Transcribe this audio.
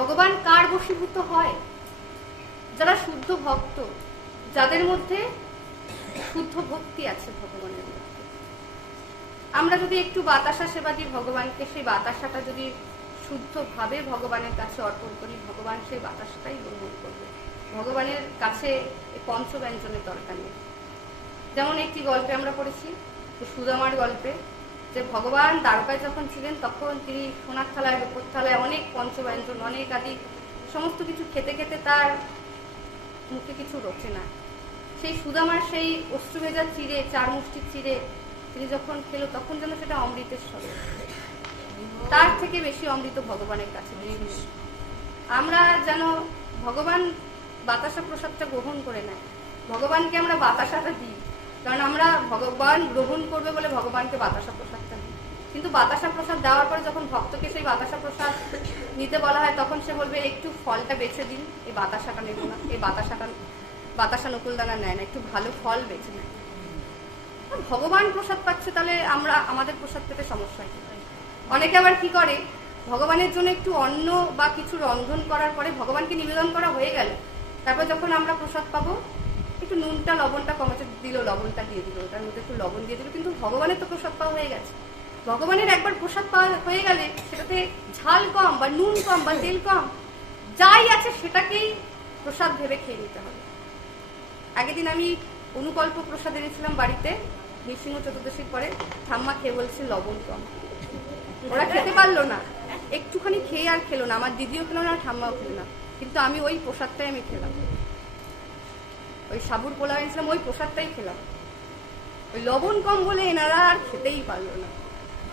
ভগবান কার বশীভূত হয়? যারা শুদ্ধ ভক্ত, যাদের মধ্যে শুদ্ধ ভক্তি আছে ভগবানের মধ্যে। আমরা যদি একটু বাতাসা সেবা দিই ভগবানকে, সেই বাতাসাটা যদি শুদ্ধভাবে ভগবানের কাছে অর্পণ করি, ভগবান সেই বাতাসটাই গ্রহণ করবে। ভগবানের কাছে পঞ্চব্যঞ্জনের দরকার নেই। যেমন একটি গল্পে আমরা পড়েছি, সুদামার গল্পে, যে ভগবান দ্বারকায় যখন ছিলেন তখন তিনি সোনার থালায় রূপোর থালায় অনেক পঞ্চব্যঞ্জন, অনেক আদি সমস্ত কিছু খেতে খেতে তার মুখে কিছু রোচে না। সেই সুদামার সেই অশ্রুভেজা চিড়ে, 4 মুষ্টির চিড়ে তিনি যখন খেলো তখন যেন সেটা অমৃতের স্বরূপ। তার থেকে বেশি অমৃত ভগবানের কাছে। আমরা যেন ভগবান বাতাসা প্রসাদটা গ্রহণ করে নেয়, ভগবানকে আমরা বাতাসাটা দিই, কারণ আমরা ভগবান গ্রহণ করবে বলে ভগবানকে বাতাসা প্রসাদটা দিই। কিন্তু বাতাসা প্রসাদ দেওয়ার পরে যখন ভক্তকে সেই বাতাসা প্রসাদ নিতে বলা হয় তখন সে বলবে একটু ফলটা বেছে দিন, এই বাতাসাটা নেব না, এই বাতাসা নকুলদানা নেয় না, একটু ভালো ফল বেছে নেয়। ভগবান প্রসাদ পাচ্ছে, তাহলে আমরা আমাদের প্রসাদ পেতে সমস্যা কি? অনেকে আবার কি করে, ভগবানের জন্য একটু অন্ন বা কিছু রন্ধন করার পরে ভগবানকে নিবেদন করা হয়ে গেল, তারপর যখন আমরা প্রসাদ পাবো একটু নুনটা লবণটা কমাতে দিল, লবণটা দিয়ে দিল, তার মধ্যে একটু লবণ দিয়ে দিল, কিন্তু ভগবানের তো প্রসাদ পাওয়া হয়ে গেছে। ভগবানের একবার প্রসাদ পাওয়া হয়ে গেলে সেটাতে ঝাল কম বা নুন কম বা তেল কম, যাই আছে সেটাকেই প্রসাদ ভেবে খেয়ে নিতে হবে। আগের দিন আমি অনুকল্প প্রসাদ এনেছিলাম বাড়িতে, নৃসিংহ চতুর্দশীর পরে। ঠাম্মা খেয়ে বলছে লবণ কম। ওরা খেতে পারলো না, একটুখানি খেয়ে আর খেলো না। আমার দিদিও খেলো না, ঠাম্মাও খেলো না, কিন্তু আমি ওই প্রসাদটাই আমি খেলাম। ওই সাবুর পোলাও এনেছিলাম, ওই প্রসাদটাই খেলাম। ওই লবণ কম বলে এনারা আর খেতেই পারলো না।